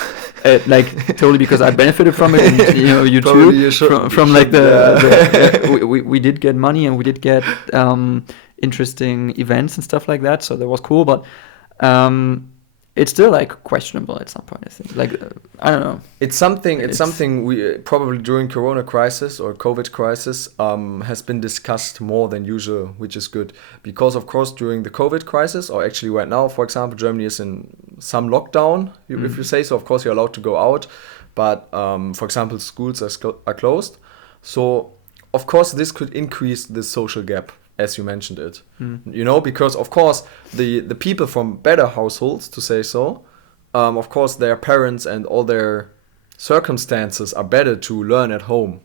totally, because I benefited from it, and you too, from like we did get money, and we did get interesting events and stuff like that, so that was cool. But it's still like questionable at some point, I think. Like I don't know. It's something we probably during Corona crisis or COVID crisis has been discussed more than usual, which is good, because of course during the COVID crisis, or actually right now, for example, Germany is in some lockdown, if you say so. Of course you're allowed to go out, but for example schools are closed. So of course this could increase the social gap, as you mentioned it, because of course the people from better households, to say so, of course their parents and all their circumstances are better to learn at home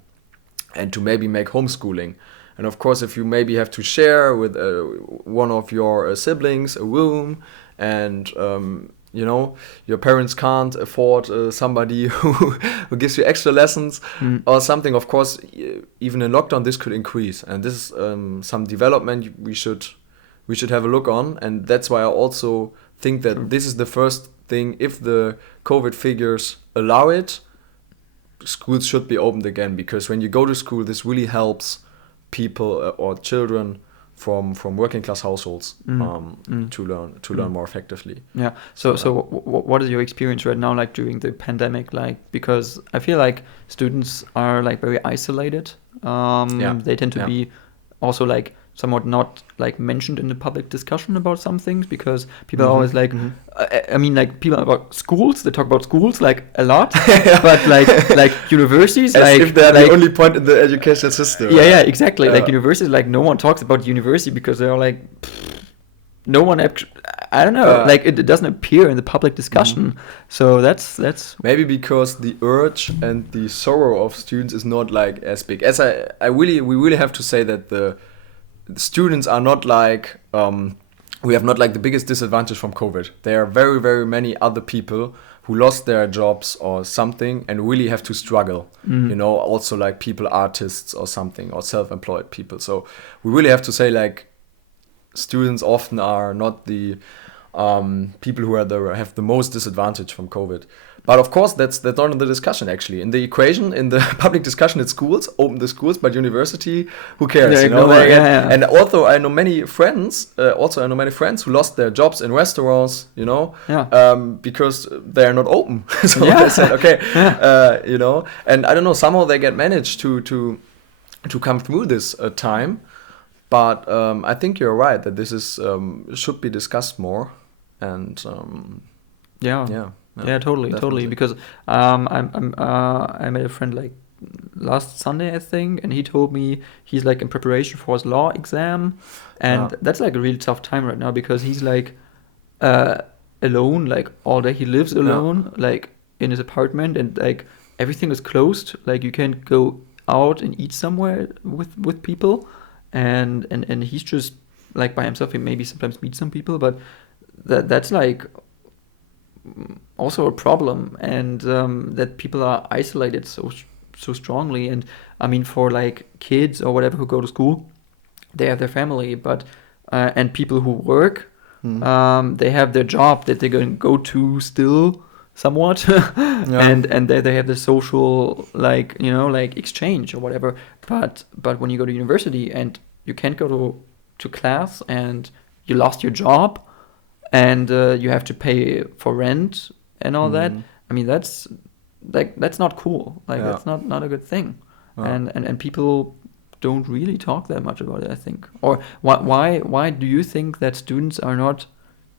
and to maybe make homeschooling. And of course if you maybe have to share with one of your siblings a room, and your parents can't afford somebody who gives you extra lessons or something, of course even in lockdown this could increase, and this is some development we should have a look on. And that's why I also think that this is the first thing. If the COVID figures allow it, schools should be opened again, because when you go to school this really helps people or children from working class households to learn more effectively. Yeah. So what is your experience right now, like during the pandemic? Like, because I feel like students are like very isolated. They tend to be also like somewhat not like mentioned in the public discussion about some things, because people are always like, I mean, like people about schools, they talk about schools like a lot, but like universities, As like if they're like, the only point in the education system. yeah, exactly. Like Yeah. universities, like no one talks about university because they're like, no one I don't know, like it doesn't appear in the public discussion. So that's Maybe because the urge and the sorrow of students is not like as big. As we really have to say that the students are not like we have not like the biggest disadvantage from COVID. There are very, very many other people who lost their jobs or something and really have to struggle. You know, also like people, artists or something, or self-employed people. So we really have to say like students often are not the people who have the most disadvantage from COVID. But of course, that's not in the discussion actually. In the equation, in the public discussion, it's schools, open the schools, but university, who cares? Yeah, you know, yeah. And also I know many friends. Who lost their jobs in restaurants. You know, because they are not open. So they said, okay, you know, and I don't know. Somehow they get managed to come through this time. But I think you're right that this is should be discussed more, and totally. Because I met a friend like last Sunday, I think, and he told me he's like in preparation for his law exam, and that's like a really tough time right now because he's like alone, like all day. He lives alone, like in his apartment, and like everything is closed. Like you can't go out and eat somewhere with people. And he's just like by himself. He maybe sometimes meets some people, but that's like also a problem, and that people are isolated so strongly. And I mean, for like kids or whatever who go to school, they have their family, but and people who work, they have their job that they're going to go to still somewhat, and they have the social like like exchange or whatever. But when you go to university and you can't go to class and you lost your job and you have to pay for rent and all that, I mean that's not cool. Like that's not a good thing. And people don't really talk that much about it, I think. Or why do you think that students are not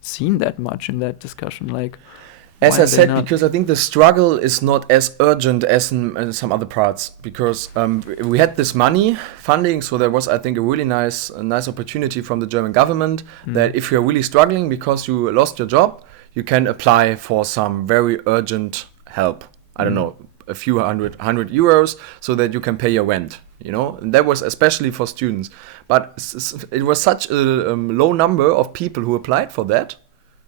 seen that much in that discussion? Like, as I said, because I think the struggle is not as urgent as in some other parts. Because we had this funding, so there was, I think, a really nice opportunity from the German government that if you're really struggling because you lost your job, you can apply for some very urgent help. I don't know, a few hundred euros, so that you can pay your rent. You know, and that was especially for students. But it was such a low number of people who applied for that.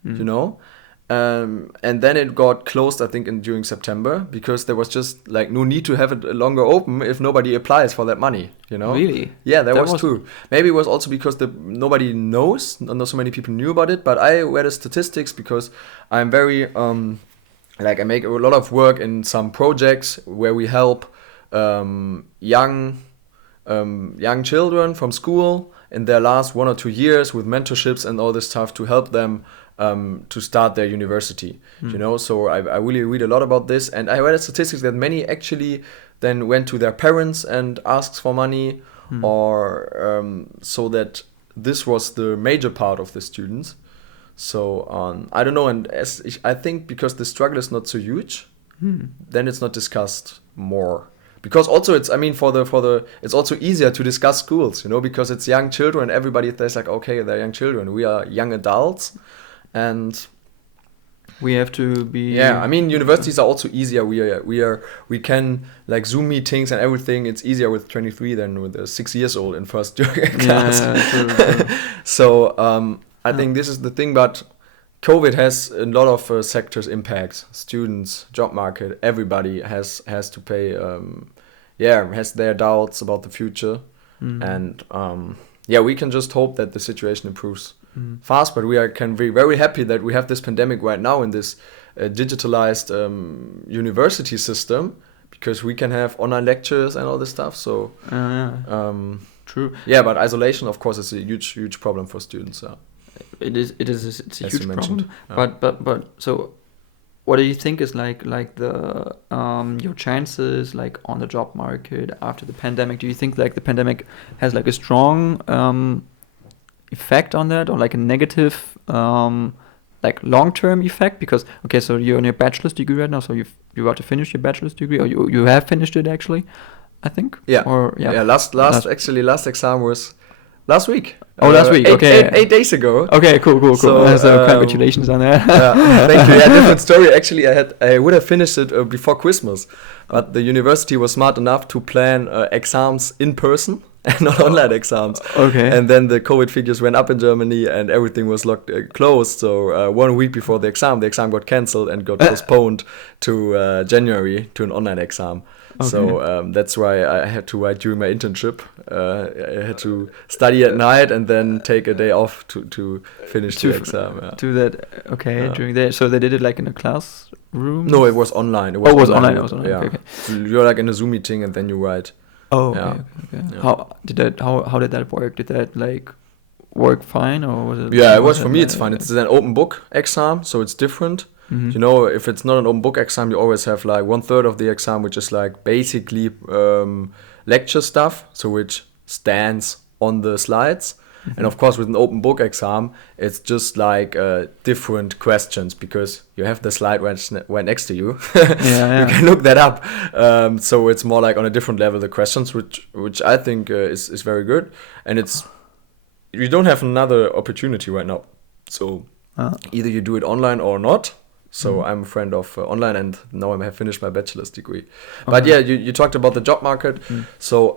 You know. And then it got closed, I think, during September, because there was just like no need to have it longer open if nobody applies for that money, you know? Really? Yeah, that was true. Maybe it was also because nobody knows, not so many people knew about it, but I read the statistics because I'm very, I make a lot of work in some projects where we help young children from school in their last 1 or 2 years with mentorships and all this stuff to help them to start their university, you know. So I really read a lot about this, and I read statistics that many actually then went to their parents and asked for money, or so that this was the major part of the students. So I don't know, and I think because the struggle is not so huge, then it's not discussed more. Because also it's it's also easier to discuss schools, you know, because it's young children. Everybody thinks like, okay, they're young children. We are young adults. And we have to be. Yeah, I mean, universities are also easier. We can like Zoom meetings and everything. It's easier with 23 than with a 6 years old in first class. True. So I think this is the thing. But COVID has a lot of sectors impact. Students, job market, everybody has to pay. Has their doubts about the future, and we can just hope that the situation improves fast, but can be very happy that we have this pandemic right now in this digitalized university system, because we can have online lectures and all this stuff. So true. Yeah, but isolation, of course, is a huge problem for students. It's a huge problem. Yeah. But so what do you think is like the your chances like on the job market after the pandemic? Do you think like the pandemic has like a strong effect on that, or like a negative like long-term effect? Because okay, so you're in your bachelor's degree right now, so you're about to finish your bachelor's degree, or you have finished it actually, I think. Yeah. Or yeah. Last exam was last week. Last week. Okay. 8 days ago. Okay. Cool. So congratulations on that. Thank you. Yeah, different story. Actually, I would have finished it before Christmas, but the university was smart enough to plan exams in person and not online exams. Okay. And then the COVID figures went up in Germany, and everything was closed. So 1 week before the exam got cancelled and got postponed to January to an online exam. Okay. So that's why I had to write during my internship. I had to study at night and then take a day off to finish the exam. Yeah. Do that, okay, during that. So they did it like in a classroom? No, it was online. It was online. Yeah. Okay. So you're like in a Zoom meeting and then you write. Oh, okay. Yeah. How did that work? Did that like work fine, or was it? Yeah, it was for me. It's fine. It's an open book exam, so it's different. Mm-hmm. You know, if it's not an open book exam, you always have like 1/3 of the exam, which is like basically lecture stuff, so which stands on the slides. Mm-hmm. And of course, with an open book exam, it's just like different questions, because you have the slide right next to you. You can look that up. So it's more like on a different level, the questions, which I think is very good. And you don't have another opportunity right now. So either you do it online or not. So I'm a friend of online, and now I have finished my bachelor's degree. Okay. But yeah, you talked about the job market. So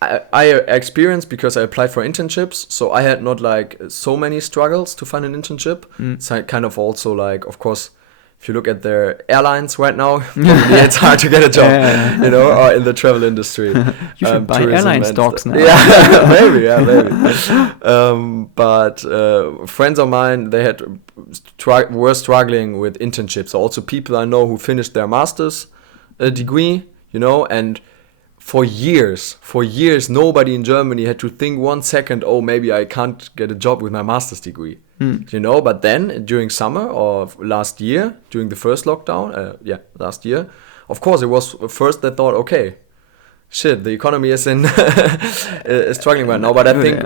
I experienced, because I applied for internships, so I had not like so many struggles to find an internship. It's kind of also like, of course, if you look at the airlines right now, probably it's hard to get a job, you know, or in the travel industry. You should buy airline stocks now. Yeah, maybe. But friends of mine, they were struggling with internships. Also, people I know who finished their master's degree, you know, and for years, nobody in Germany had to think 1 second, oh, maybe I can't get a job with my master's degree. You know, but then during summer or last year, during the first lockdown, last year, of course, it was first they thought, okay, shit, the economy is is struggling right now. But I think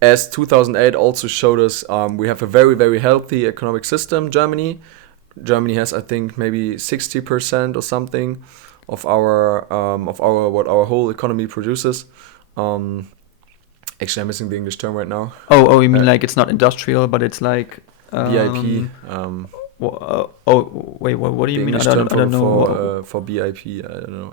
as 2008 also showed us, we have a very, very healthy economic system. Germany has, I think, maybe 60% or something of our what our whole economy produces. Actually, I'm missing the English term right now. Oh, you mean like it's not industrial, but it's like BIP. Wait, what do you mean? I don't know. For BIP, I don't know.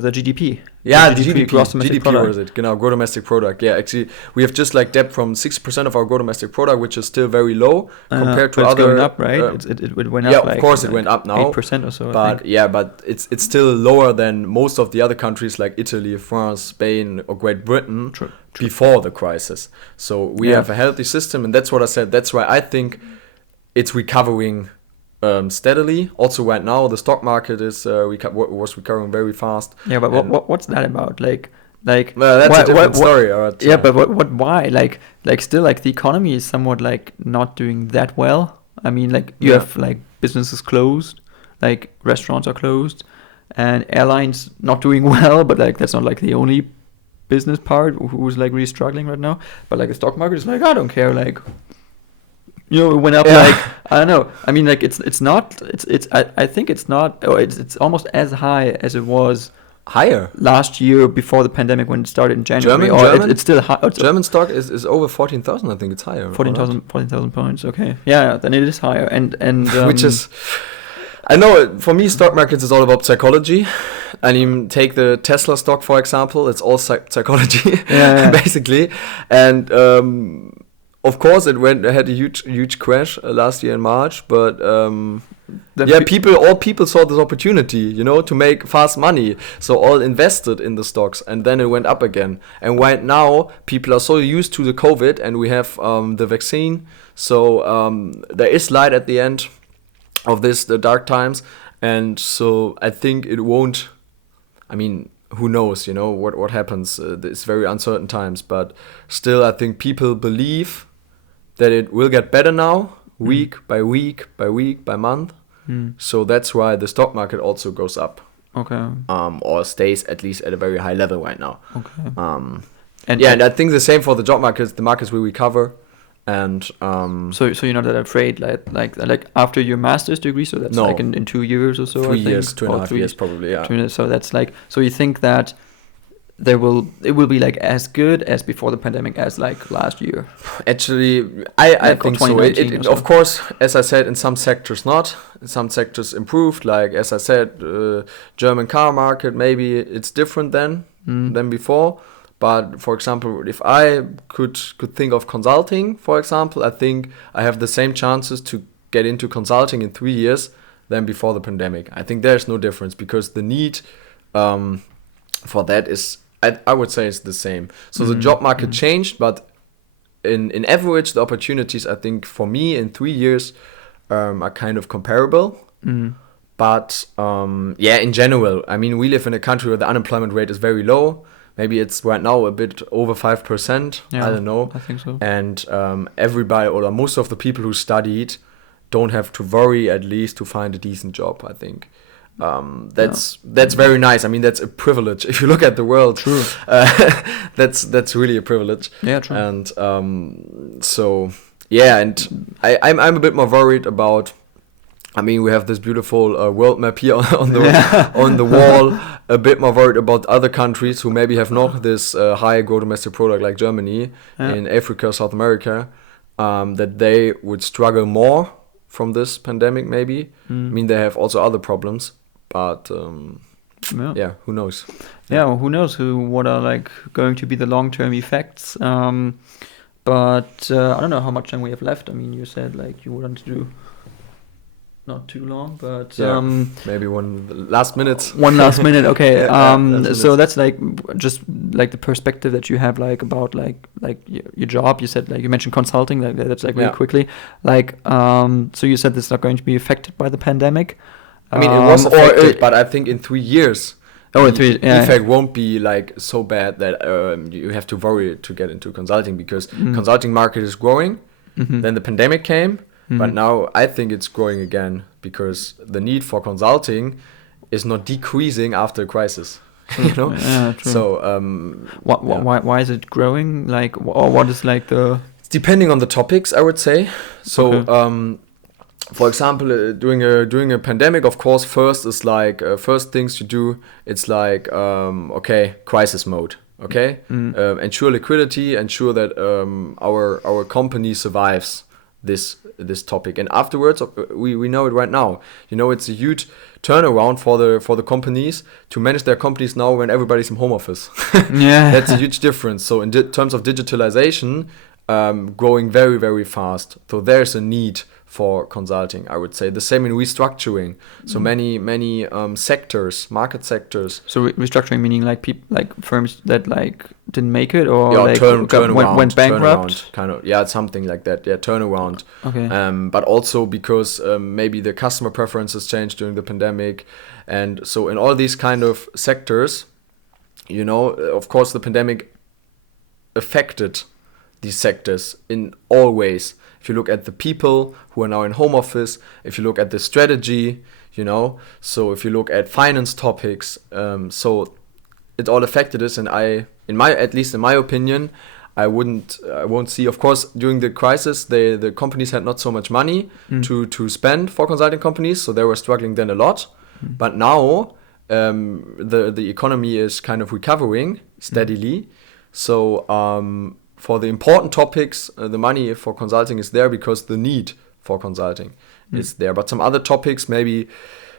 The GDP. Yeah, the GDP. Gross domestic product. What is it? Gross domestic product. Yeah, actually, we have just like debt from 6% of our gross domestic product, which is still very low compared to other. It's going up, right? It went up. Yeah, of course, it went up now. 8% or so. But but it's still lower than most of the other countries like Italy, France, Spain, or Great Britain before the crisis. So we have a healthy system, and that's what I said. That's why I think it's recovering steadily. Also, right now the stock market is was recovering very fast. Yeah, but what's that about? Like well, that's a different story. Yeah, but why? Like still, like the economy is somewhat like not doing that well. I mean, like you have like businesses closed, like restaurants are closed, and airlines not doing well. But like that's not like the only business part who's like really struggling right now. But like the stock market is like, I don't care, like. You know, it went up like, I don't know. I mean, like I think it's not. Oh, it's almost as high as it was higher last year before the pandemic when it started in January. German? It's still high. German stock is over 14,000. I think it's higher. 14,000 points. Okay, yeah, then it is higher, and which is. I know for me, stock markets is all about psychology. I mean, take the Tesla stock for example. It's all psychology, basically, and. Of course, it had a huge crash last year in March, but people saw this opportunity, you know, to make fast money. So all invested in the stocks, and then it went up again. And right now, people are so used to the COVID, and we have the vaccine. So there is light at the end of the dark times, and so I think it won't. I mean, who knows? You know what happens? It's very uncertain times, but still, I think people believe that it will get better now, week by week by week by month. So that's why the stock market also goes up. Okay. Or stays at least at a very high level right now. Okay. And I think the same for the job markets. The markets will recover. And so you're not that afraid, like after your master's degree, so that's like in 2 years or so. 3 years, 2.5 years probably, yeah. 2 years, so that's like, so you think that it will be like as good as before the pandemic as like last year? Actually, I think so. Of course, as I said, in some sectors not. In some sectors improved. Like as I said, German car market, maybe it's different than before. But for example, if I could think of consulting, for example, I think I have the same chances to get into consulting in 3 years than before the pandemic. I think there's no difference because the need for that is, I would say, it's the same. So the job market changed, but in average, the opportunities, I think, for me in 3 years are kind of comparable. But in general, I mean, we live in a country where the unemployment rate is very low. Maybe it's right now a bit over 5%. Yeah, I don't know. I think so. And everybody, or most of the people who studied, don't have to worry, at least, to find a decent job, I think. That's very nice. I mean, that's a privilege. If you look at the world, true. That's really a privilege. Yeah, true. And and I'm a bit more worried about. I mean, we have this beautiful world map here on the wall. A bit more worried about other countries who maybe have not this high gross domestic product like Germany in Africa, South America, that they would struggle more from this pandemic. Maybe. I mean, they have also other problems, but who knows? Yeah, who knows what are like going to be the long-term effects? But I don't know how much time we have left. I mean, you said like you wanted to do. Not too long, but maybe one last minute. One last minute, okay. So that's like just like the perspective that you have, like about like your job. You said like you mentioned consulting, like that's like very quickly. Like so you said this is not going to be affected by the pandemic. I mean, it was affected, but I think in 3 years. The effect won't be like so bad that you have to worry to get into consulting because consulting market is growing. Then the pandemic came. But now I think it's growing again because the need for consulting is not decreasing after a crisis. You know? Yeah, true. So why is it growing? Like, or what is like the? It's depending on the topics, I would say. So for example, during a pandemic, of course, first things to do. It's like crisis mode. Okay, ensure liquidity, ensure that our company survives this topic, and afterwards we know it right now. You know, it's a huge turnaround for the companies to manage their companies now when everybody's in home office. That's a huge difference. So in terms of digitalization, growing very, very fast. So there's a need for consulting, I would say. The same in restructuring. So many sectors, market sectors. So restructuring meaning like firms that like didn't make it or went bankrupt. Kind of, something like that. Yeah, turnaround. Okay. But also because maybe the customer preferences changed during the pandemic, and so in all these kind of sectors, you know, of course, the pandemic affected these sectors in all ways. If you look at the people who are now in home office, if you look at the strategy, you know, so if you look at finance topics, so it all affected us. And at least in my opinion, I won't see, of course, during the crisis, the companies had not so much money to spend for consulting companies, so they were struggling then a lot. But now the economy is kind of recovering steadily. So for the important topics, the money for consulting is there because the need for consulting is there. But some other topics, maybe,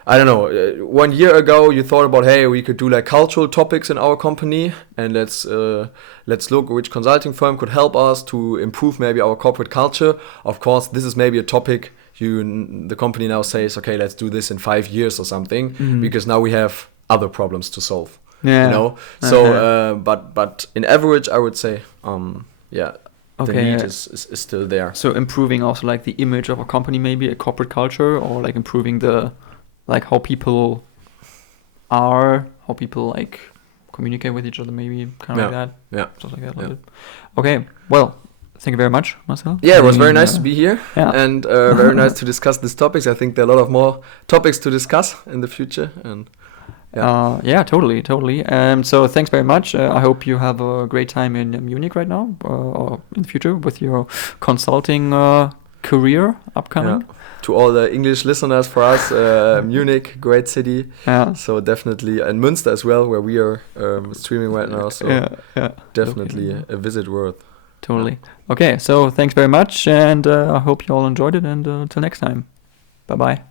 I don't know, 1 year ago you thought about, hey, we could do like cultural topics in our company, and let's look which consulting firm could help us to improve maybe our corporate culture. Of course, this is maybe a topic the company now says, okay, let's do this in 5 years or something, because now we have other problems to solve. Yeah. You know, so but in average, I would say, the need is still there. So improving also like the image of a company, maybe a corporate culture, or like improving the like how people like communicate with each other, maybe kind of like that. Yeah, stuff like that. Okay, well, thank you very much, Marcel. Yeah, it was very nice to be here, yeah. and very nice to discuss these topics. I think there are a lot of more topics to discuss in the future, and yeah, totally. So thanks very much. I hope you have a great time in Munich right now, or in the future with your consulting career upcoming. Yeah. To all the English listeners, for us, Munich, great city. Yeah. So definitely, and Münster as well, where we are streaming right now. So definitely a visit worth. Totally. Okay, so thanks very much, and I hope you all enjoyed it, and until next time. Bye-bye.